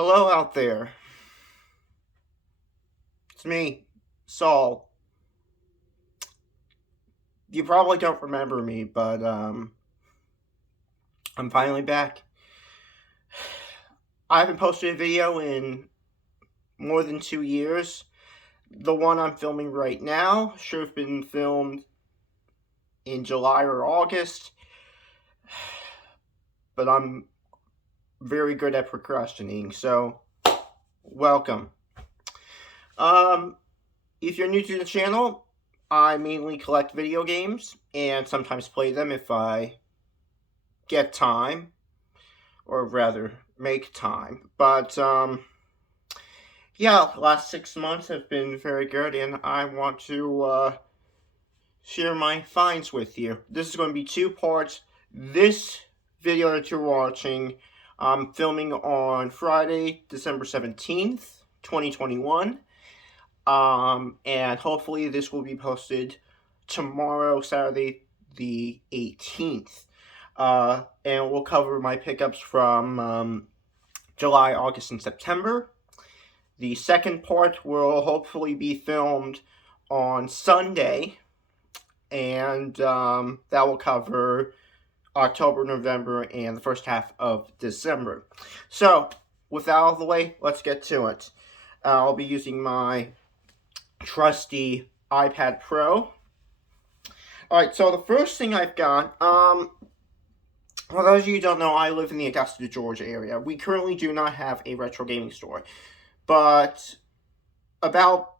Hello out there. It's me, Saul. You probably don't remember me, but I'm finally back. I haven't posted a video in more than 2 years. The one I'm filming right now should have been filmed in July or August, but I'm very good at procrastinating, so welcome. If you're new to the channel, I mainly collect video games and sometimes play them if I get time, or rather make time. But yeah, the last 6 months have been very good, and I want to share my finds with you. This is going to be 2 parts. This video that you're watching, I'm filming on Friday, December 17th, 2021. And hopefully this will be posted tomorrow, Saturday, the 18th. And we'll cover my pickups from July, August, and September. The second part will hopefully be filmed on Sunday, and that will cover October, November, and the first half of December. So, with that out of the way, let's get to it. I'll be using my trusty iPad Pro. Alright, so the first thing I've got, for those of you who don't know, I live in the Augusta, Georgia area. We currently do not have a retro gaming store, but about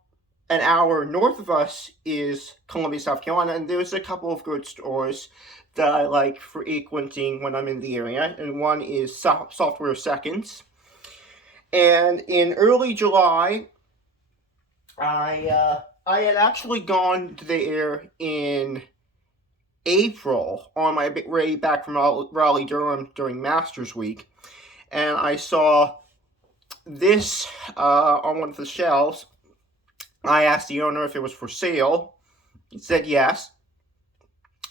an hour north of us is Columbia, South Carolina, and there's a couple of good stores that I like frequenting when I'm in the area, and one is Software Seconds. And in early July, I had actually gone there in April on my way back from Raleigh, Durham during Masters Week, and I saw this on one of the shelves. I asked the owner if it was for sale. He said yes,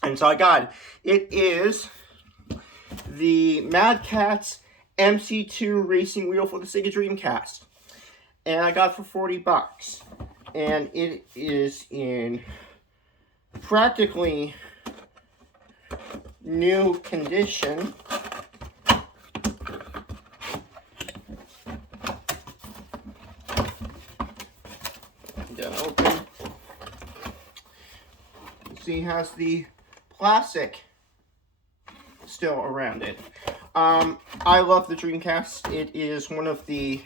and so I got it. It is the Mad Catz MC2 racing wheel for the Sega Dreamcast, and I got it for $40. And it is in practically new condition. Get it open. See, it has the plastic still around it. I love the Dreamcast. It is one of the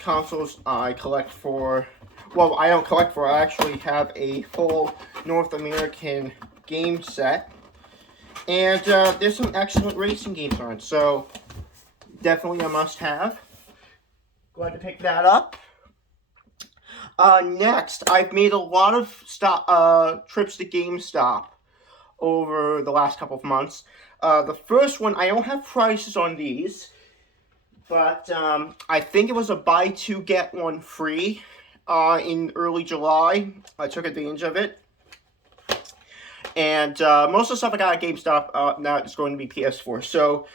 consoles I collect for. Well, I don't collect for, I actually have a full North American game set. And there's some excellent racing games on it, so definitely a must-have. Glad to pick that up. Next, I've made a lot of trips to GameStop over the last couple of months. The first one, I don't have prices on these, but I think it was a buy two, get one free. In early July. I took advantage of it. And most of the stuff I got at GameStop now is going to be PS4. So,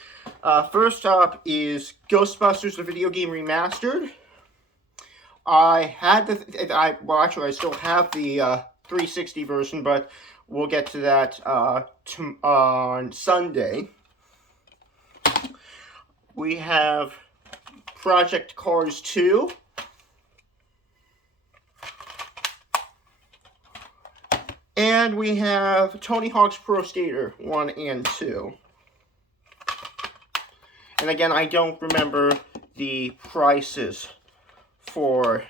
first up is Ghostbusters, the video game remastered. I had well, actually, I still have the 360 version, but we'll get to that on Sunday. We have Project Cars 2. And we have Tony Hawk's Pro Skater 1 and 2. And again, I don't remember the prices for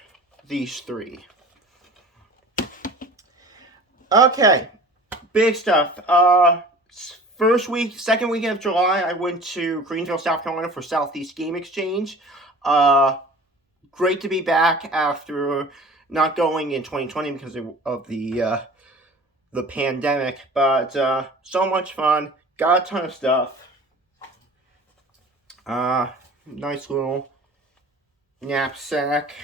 these 3. Okay, big stuff. Second weekend of July, I went to Greenville, South Carolina for Southeast Game Exchange. Great to be back after not going in 2020 because of the pandemic, but so much fun. Got a ton of stuff. Nice little knapsack.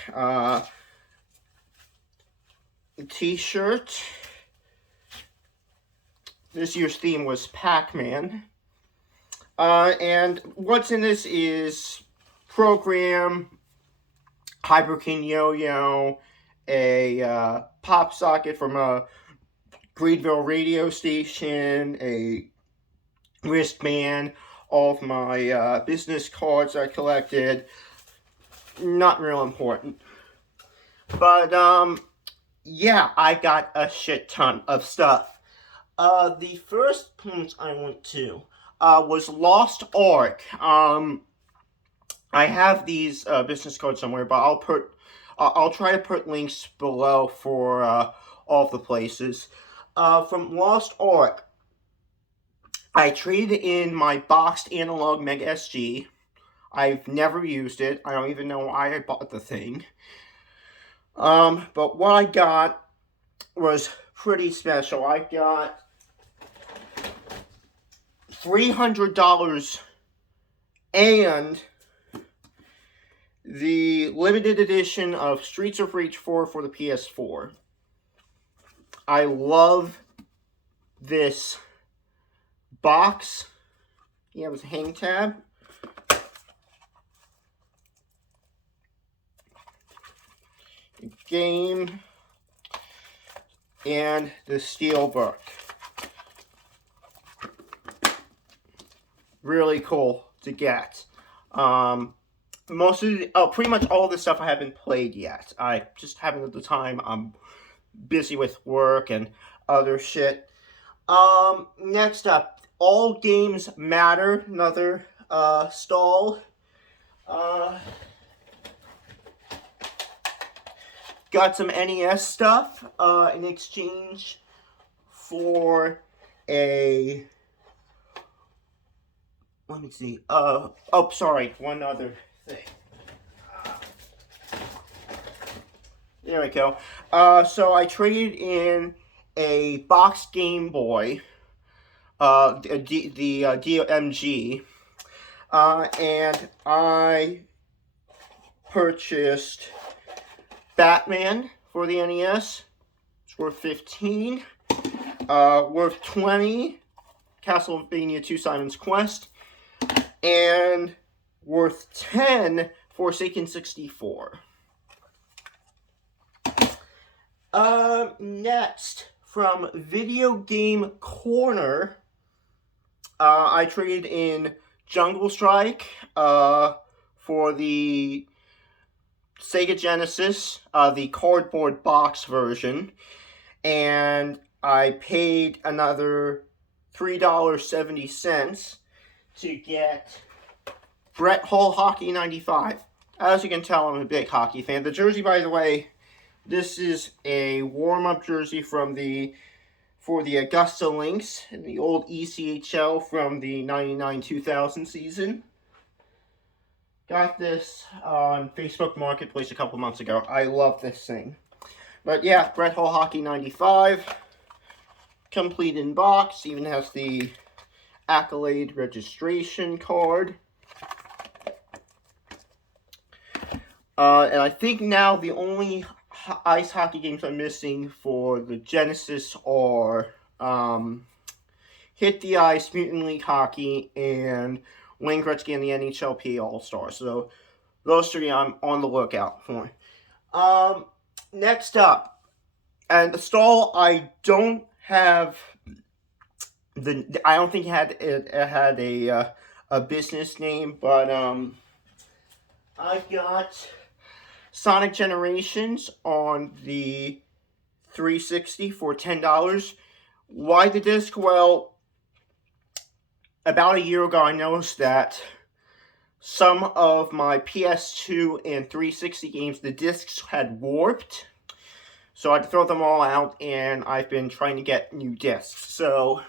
T-shirt. This year's theme was Pac-Man. And what's in this is program, Hyperkin yo-yo, a pop socket from a Greenville radio station, a wristband, all of my business cards I collected. Not real important. But, yeah, I got a shit ton of stuff. The first place I went to was Lost Ark. I have these business cards somewhere, but I'll try to put links below for all of the places. From Lost Ark, I traded in my boxed analog Mega SG. I've never used it. I don't even know why I bought the thing. But what I got was pretty special. I got $300 and the limited edition of Streets of Rage 4 for the PS4. I love this box. You have a hang tab. Game. And the steel book. Really cool to get. Pretty much all this stuff I haven't played yet. I just haven't at the time. I'm busy with work and other shit. Next up, All Games Matter, another stall. Got some NES stuff in exchange for a... Let me see. Sorry, one other thing. There we go. So I traded in a boxed Game Boy, the DMG, and I purchased Batman for the NES. It's worth $15. Worth $20. Castlevania 2 Simon's Quest. And worth $10 Forsaken 64. Next, from Video Game Corner, I traded in Jungle Strike for the Sega Genesis, the cardboard box version, and I paid another $3.70 to get Brett Hull Hockey 95. As you can tell, I'm a big hockey fan. The jersey, by the way, this is a warm-up jersey for the Augusta Lynx, the old ECHL from the 99-2000 season. Got this on Facebook Marketplace a couple months ago. I love this thing. But yeah, Brett Hull Hockey 95. Complete in box. Even has the Accolade registration card. And I think now the only ice hockey games I'm missing for the Genesis are Hit the Ice, Mutant League Hockey, and Wayne Gretzky and the NHLP All-Stars. So those three I'm on the lookout for. Next up, and the stall I don't have I don't think it had a business name, but I got Sonic Generations on the 360 for $10. Why the disc? Well, about a year ago I noticed that some of my PS2 and 360 games, the discs had warped. So I had to throw them all out, and I've been trying to get new discs. So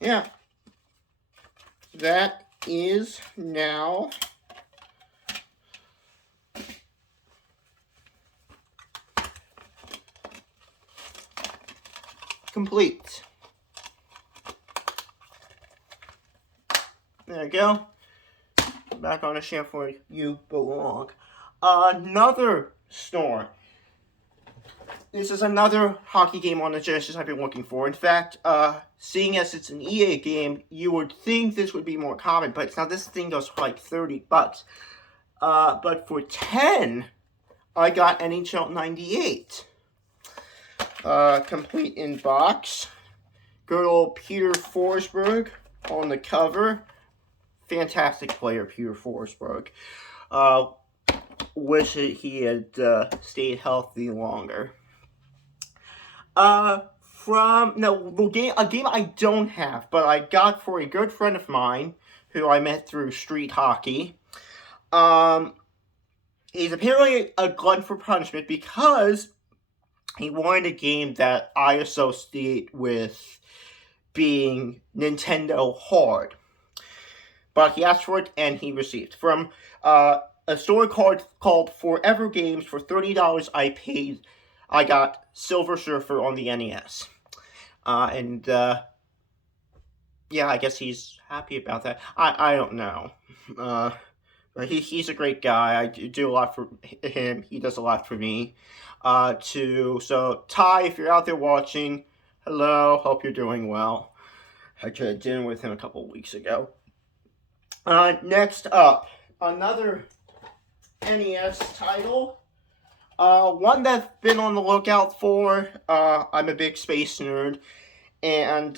yeah, that is now complete. There you go. Back on the shelf where you belong. Another store. this is another hockey game on the Genesis I've been looking for. In fact, seeing as it's an EA game, you would think this would be more common, but now this thing goes for like $30. But for 10, I got NHL 98. Complete in box. Good old Peter Forsberg on the cover. Fantastic player, Peter Forsberg. Wish he had stayed healthy longer. A game I don't have, but I got for a good friend of mine who I met through street hockey. He's apparently a glutton for punishment because he wanted a game that I associate with being Nintendo hard. But he asked for it and he received. From a store called Forever Games for $30 I got Silver Surfer on the NES. Yeah, I guess he's happy about that. I don't know. But he's a great guy. I do a lot for him. He does a lot for me. So, Ty, if you're out there watching, hello. Hope you're doing well. I had dinner with him a couple of weeks ago. Next up, another NES title. One that I've been on the lookout for. I'm a big space nerd. And,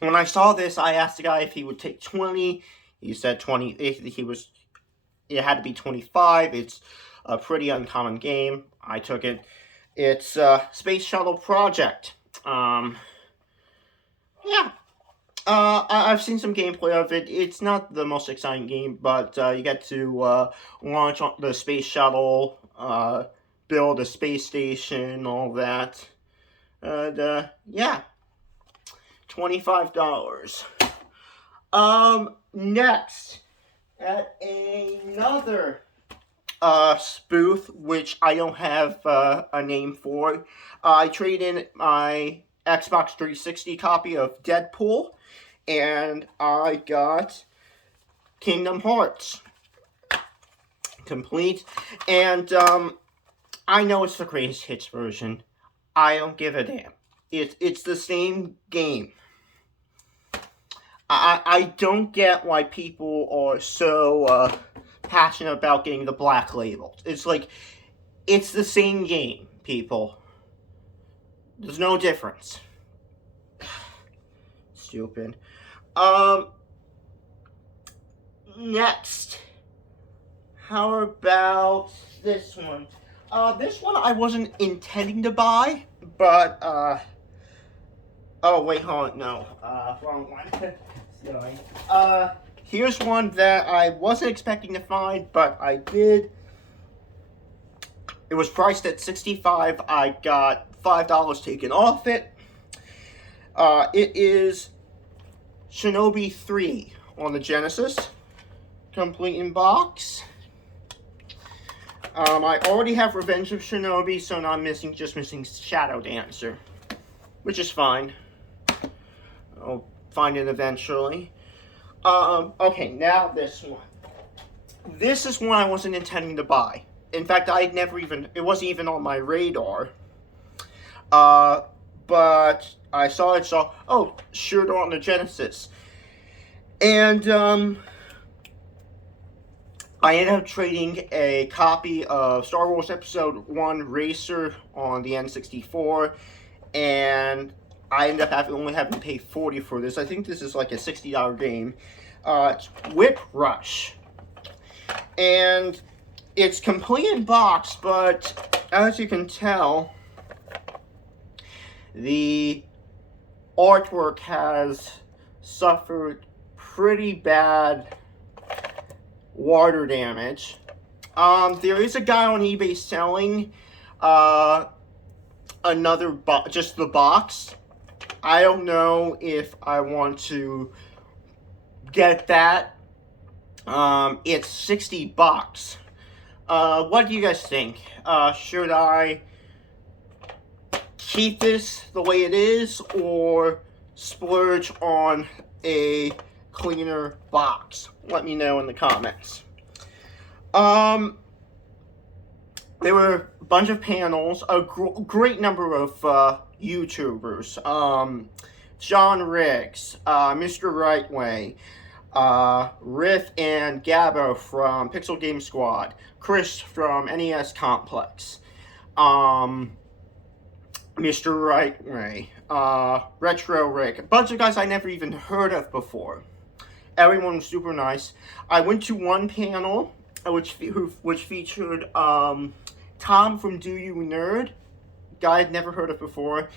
when I saw this, I asked the guy if he would take 20. He said 20. It had to be 25. It's a pretty uncommon game. I took it. It's Space Shuttle Project. Yeah. I've seen some gameplay of it. It's not the most exciting game, but you get to launch the space shuttle, build a space station, all that. And, yeah. $25. Next, at another spoof, which I don't have a name for, I traded in my Xbox 360 copy of Deadpool, and I got Kingdom Hearts complete. And I know it's the greatest hits version. I don't give a damn. It's the same game. I don't get why people are so passionate about getting the black label. It's like, it's the same game, people. There's no difference. Stupid. Next. How about this one? This one I wasn't intending to buy, but, oh, wait, hold on, no, wrong one. Sorry. Here's one that I wasn't expecting to find, but I did. It was priced at $65. I got $5 taken off it. It is Shinobi 3 on the Genesis, complete in box. I already have Revenge of Shinobi, so now I'm just missing Shadow Dancer, which is fine. I'll find it eventually. Okay, now this one. This is one I wasn't intending to buy. In fact, it wasn't even on my radar. But I saw it, oh, sure, on the Genesis. And, I ended up trading a copy of Star Wars Episode 1 Racer on the N64, and I ended up only having to pay $40 for this. I think this is like a $60 game. It's Whip Rush. And it's complete in box, but as you can tell, the artwork has suffered pretty bad water damage. There is a guy on eBay selling just the box. I don't know if I want to get that. It's $60. What do you guys think? Should I keep this the way it is or splurge on a cleaner box? Let me know in the comments. there were a bunch of panels, a great number of YouTubers. John Riggs, Mr. Rightway, Riff and Gabbo from Pixel Game Squad, Chris from NES Complex, Mr. Rightway, Retro Rick, a bunch of guys I never even heard of before. Everyone was super nice. I went to one panel which featured Tom from Do You Nerd, guy I'd never heard of before,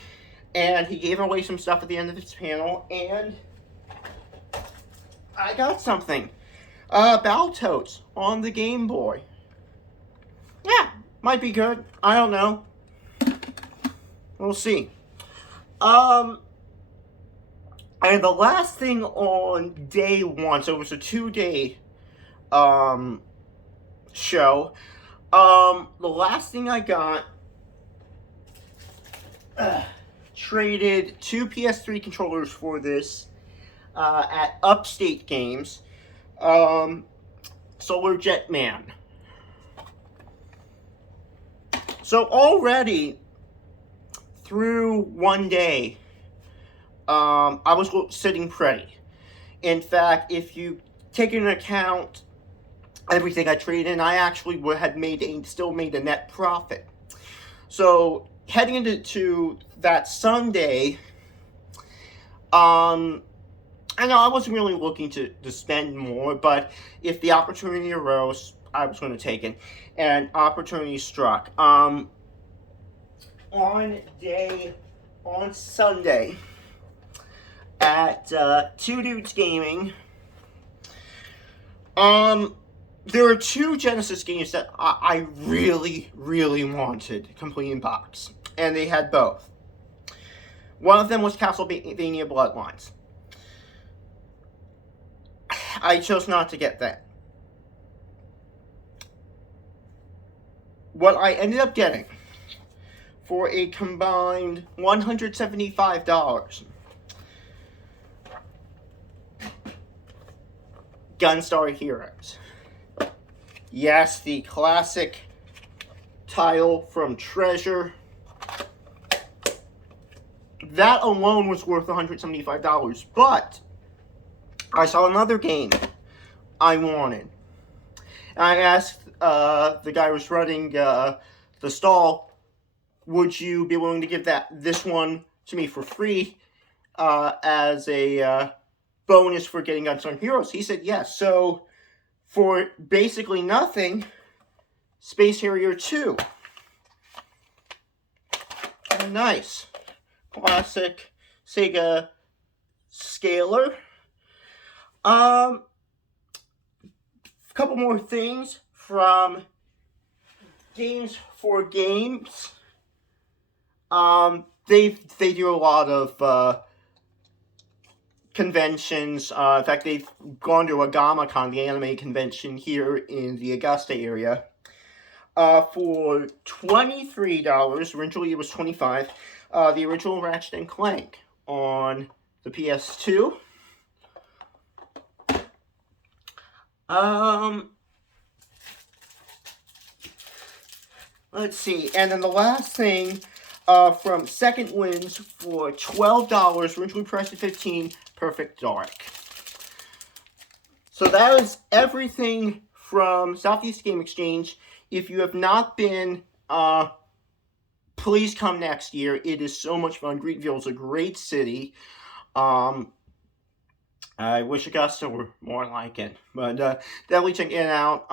and he gave away some stuff at the end of his panel, and I got something. Battletoads on the Game Boy. Yeah, might be good. I don't know. We'll see. And the last thing on day one, so it was a 2-day show. The last thing I got, traded 2 PS3 controllers for this at Upstate Games. Solar Jet Man. So already through one day, I was sitting pretty. In fact, if you take into account everything I traded in, I actually had still made a net profit. So heading into that Sunday, I know I wasn't really looking to spend more, but if the opportunity arose, I was going to take it, and opportunity struck. On Sunday at Two Dudes Gaming, there are 2 Genesis games that I really, really wanted complete in box, and they had both. One of them was Castlevania Bloodlines. I chose not to get that. What I ended up getting for a combined $175, Gunstar Heroes. Yes, the classic title from Treasure. That alone was worth $175, but I saw another game I wanted. And I asked the guy who was running the stall, would you be willing to give this one to me for free as a bonus for getting Unsung Heroes? He said yes. So for basically nothing, Space Harrier 2. Oh, nice. Classic Sega scaler. A couple more things from Games for Games. They do a lot of conventions. In fact, they've gone to AgamaCon, the anime convention here in the Augusta area. For $23, originally it was $25, the original Ratchet and Clank on the PS2. Let's see, and then the last thing, from Second Winds for $12, originally priced at $15, Perfect Dark. So that is everything from Southeast Game Exchange. If you have not been, please come next year. It is so much fun. Greenville is a great city. I wish Augusta were more like it, but definitely check it out.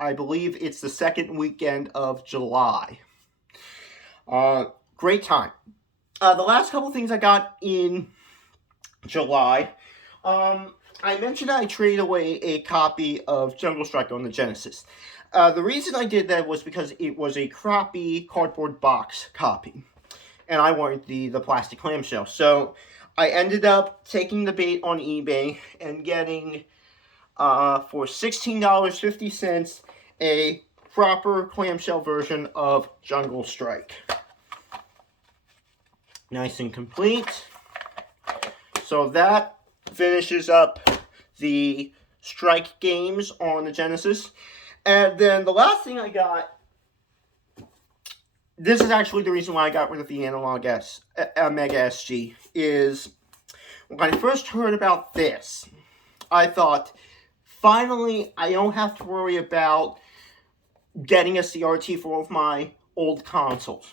I believe it's the second weekend of July. Great time. The last couple things I got in July, I mentioned I traded away a copy of Jungle Strike on the Genesis. The reason I did that was because it was a crappy cardboard box copy, and I wanted the plastic clamshell. So I ended up taking the bait on eBay and getting, for $16.50, a proper clamshell version of Jungle Strike. Nice and complete. So that finishes up the Strike games on the Genesis. And then the last thing I got, this is actually the reason why I got rid of the Analog Mega SG, is when I first heard about this, I thought, finally, I don't have to worry about getting a CRT for all of my old consoles.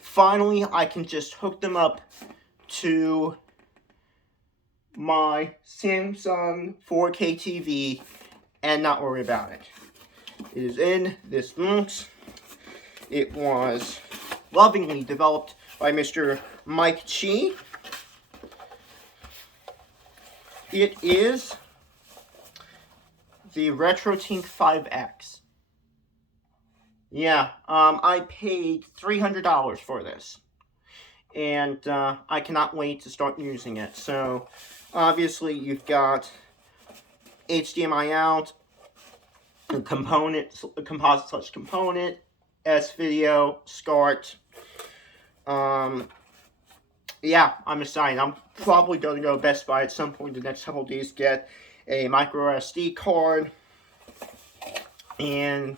Finally, I can just hook them up to my Samsung 4K TV and not worry about it. It is in this box. It was lovingly developed by Mr. Mike Chi. It is the RetroTink 5X. Yeah, I paid $300 for this. And I cannot wait to start using it. So, obviously, you've got HDMI out, a composite / component, S-Video, SCART. Yeah, I'm excited. I'm probably going to go to Best Buy at some point in the next couple of days, get a micro SD card, and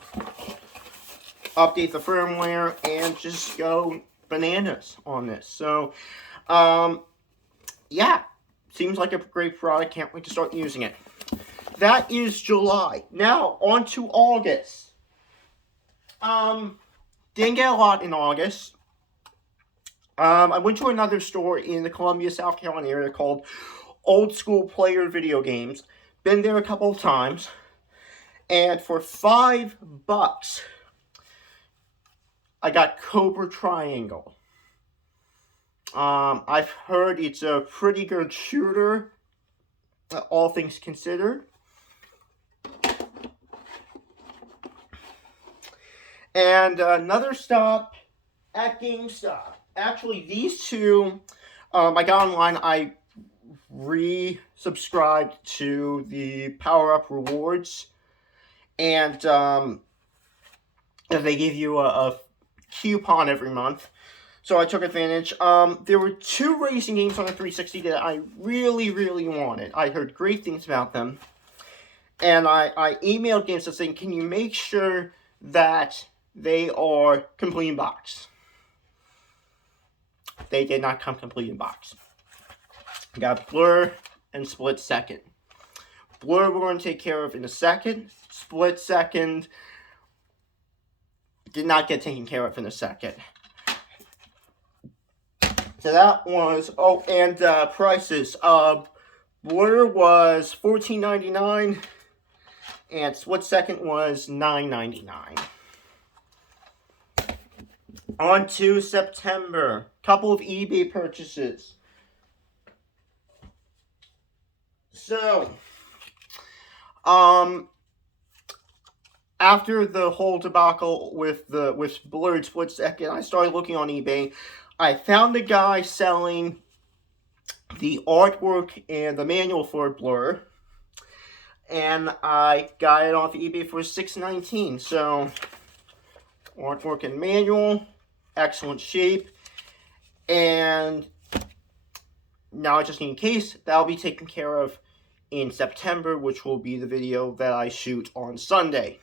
update the firmware, and just go bananas on this. So, yeah, seems like a great product. Can't wait to start using it. That is July. Now, on to August. Didn't get a lot in August. I went to another store in the Columbia, South Carolina area called Old School Player Video Games. Been there a couple of times. And for $5, I got Cobra Triangle. I've heard it's a pretty good shooter, all things considered. And another stop at GameStop. Actually, these two, I got online. I resubscribed to the Power Up Rewards. And they give you a coupon every month. So I took advantage. There were two racing games on the 360 that I really, really wanted. I heard great things about them. And I emailed GameStop saying, can you make sure that they are complete in box? They did not come complete in box. I got Blur and Split Second. Blur we're going to take care of in a second. Split Second did not get taken care of in a second. So that was, oh, and prices. Blur was $14.99 and Split Second was $9.99. On to September. Couple of eBay purchases. So, after the whole debacle with Blur Split Second, I started looking on eBay. I found a guy selling the artwork and the manual for Blur, and I got it off eBay for $6.19. So, artwork and manual, excellent shape, and now I just need a case. That'll be taken care of in September, which will be the video that I shoot on Sunday.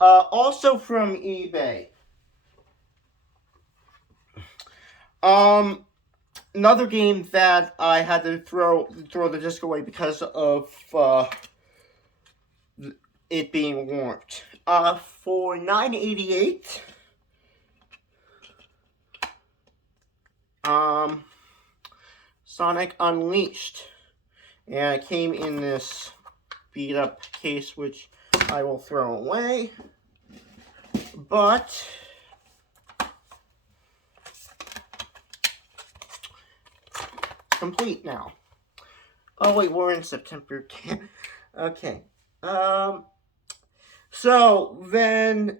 Also from eBay, another game that I had to throw the disc away because of it being warped. For $9.88, Sonic Unleashed, and it came in this beat up case, which I will throw away, but complete now. Oh wait, we're in September. Okay. So then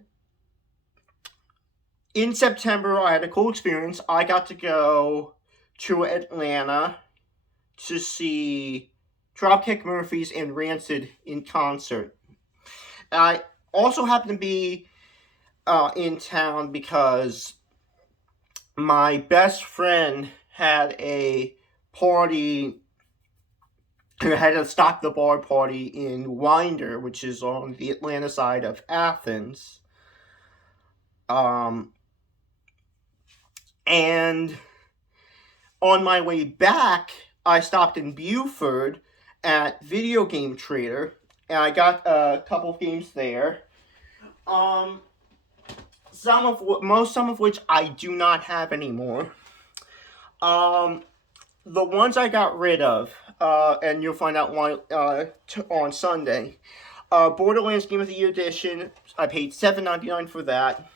in September, I had a cool experience. I got to go to Atlanta to see Dropkick Murphys and Rancid in concert. I also happened to be in town because my best friend had a party I had to stop the bar party in Winder, which is on the Atlanta side of Athens. And on my way back, I stopped in Buford at Video Game Trader, and I got a couple of games there. Some of which I do not have anymore. The ones I got rid of, and you'll find out why on Sunday. Borderlands Game of the Year Edition, I paid $7.99 for that.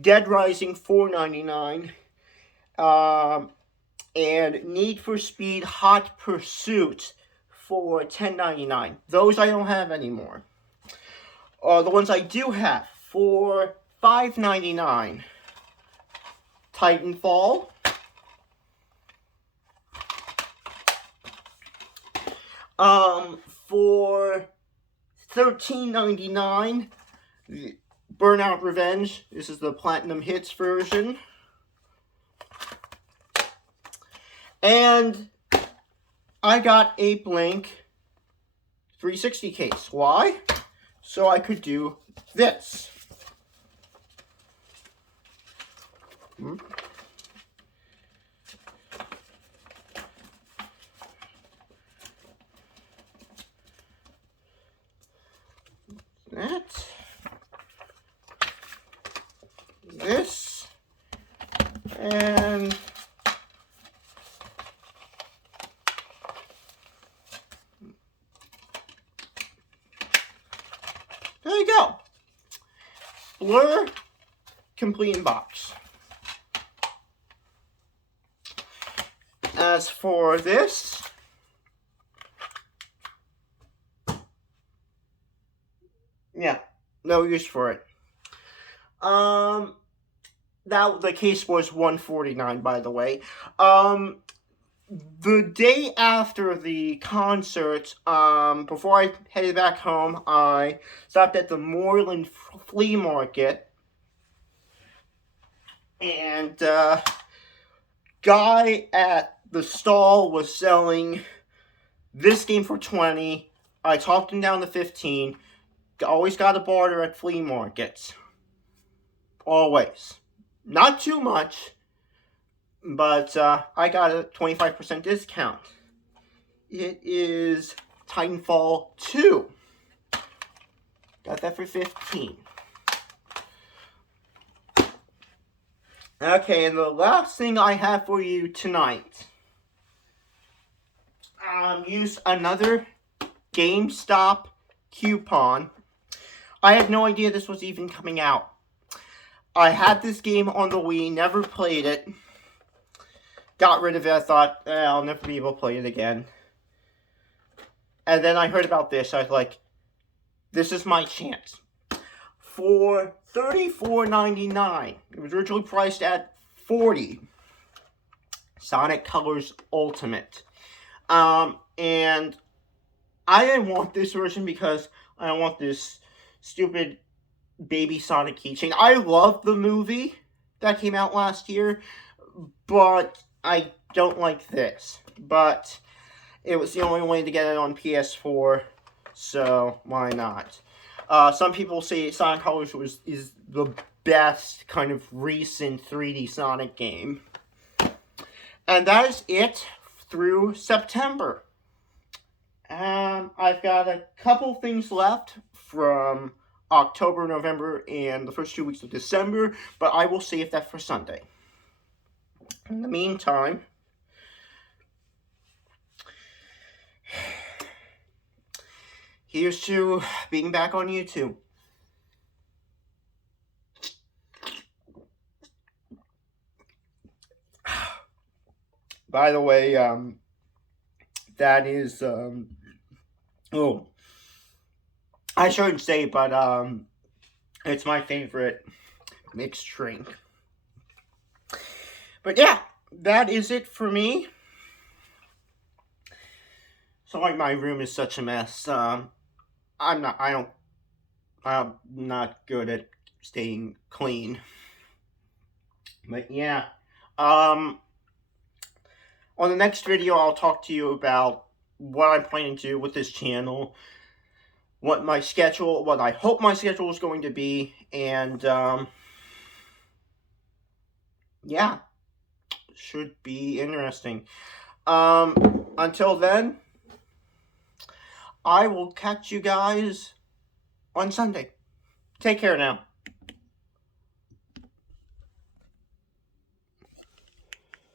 Dead Rising, $4.99. And Need for Speed Hot Pursuit for $10.99. Those I don't have anymore. The ones I do have for $5.99. Titanfall. For $13.99, Burnout Revenge. This is the Platinum Hits version. And I got a blank 360 case. Why? So I could do this. This, and there you go. Blur, complete in box. As for this, yeah, no use for it. That the case was $149, by the way. The day after the concert, before I headed back home, I stopped at the Moreland Flea Market, and guy at the stall was selling this game for $20. I talked him down to $15. Always got a barter at flea markets. Always. Not too much, but I got a 25% discount. It is Titanfall 2. Got that for $15. Okay, and the last thing I have for you tonight. Use another GameStop coupon. I had no idea this was even coming out. I had this game on the Wii, never played it. Got rid of it, I thought, I'll never be able to play it again. And then I heard about this, I was like, this is my chance. For $34.99, it was originally priced at $40. Sonic Colors Ultimate. And I didn't want this version because I don't want this stupid Baby Sonic keychain. I love the movie that came out last year, but I don't like this. But it was the only way to get it on PS4, so why not? Some people say Sonic Colors is the best kind of recent 3D Sonic game. And that is it through September. I've got a couple things left from October, November, and the first 2 weeks of December, but I will save that for Sunday. In the meantime, here's to being back on YouTube. By the way, that is, oh, I shouldn't say, but, it's my favorite mixed drink. But yeah, that is it for me. Sorry, my room is such a mess. I'm not good at staying clean. But yeah, on the next video, I'll talk to you about what I'm planning to do with this channel, what I hope my schedule is going to be, and yeah, should be interesting. Until then, I will catch you guys on Sunday. Take care now.